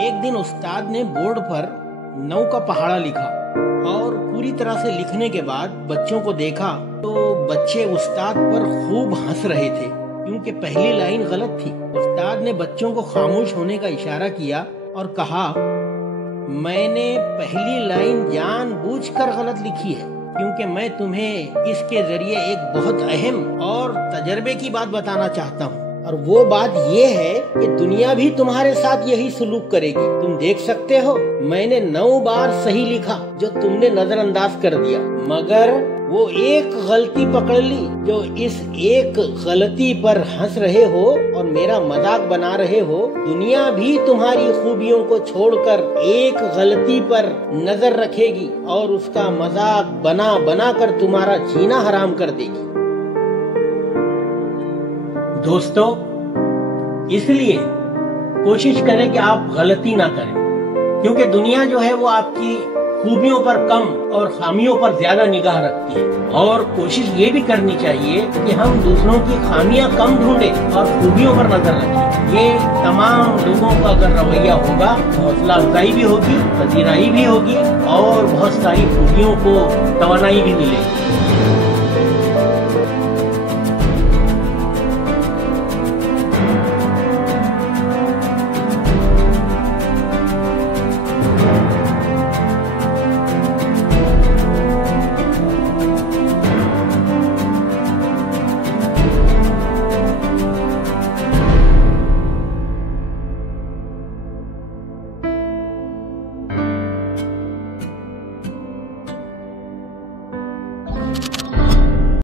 एक दिन उस्ताद ने बोर्ड पर 9 का पहाड़ा लिखा और पूरी तरह से लिखने के बाद बच्चों को देखा तो बच्चे उस्ताद पर खूब हंस रहे थे क्योंकि पहली लाइन गलत थी। उस्ताद ने बच्चों को खामोश होने का इशारा किया और कहा, मैंने पहली लाइन जानबूझकर गलत लिखी है क्योंकि मैं तुम्हें इसके जरिए एक बहुत अहम और तजर्बे की बात बताना चाहता हूँ। और वो बात ये है कि दुनिया भी तुम्हारे साथ यही सलूक करेगी। तुम देख सकते हो मैंने 9 बार सही लिखा जो तुमने नजरअंदाज कर दिया, मगर वो एक गलती पकड़ ली जो इस एक गलती पर हंस रहे हो और मेरा मजाक बना रहे हो। दुनिया भी तुम्हारी खूबियों को छोड़कर एक गलती पर नजर रखेगी और उसका मजाक बना बना कर तुम्हारा जीना हराम कर देगी। दोस्तों, इसलिए कोशिश करें कि आप गलती ना करें, क्योंकि दुनिया जो है वो आपकी खूबियों पर कम और खामियों पर ज्यादा निगाह रखती है। और कोशिश ये भी करनी चाहिए कि हम दूसरों की खामियां कम ढूंढें और खूबियों पर नजर रखें। ये तमाम लोगों का अगर रवैया होगा तो हौसला अफजाई भी होगी, पजीराई भी होगी और बहुत सारी खूबियों को तवानाई भी मिलेगी।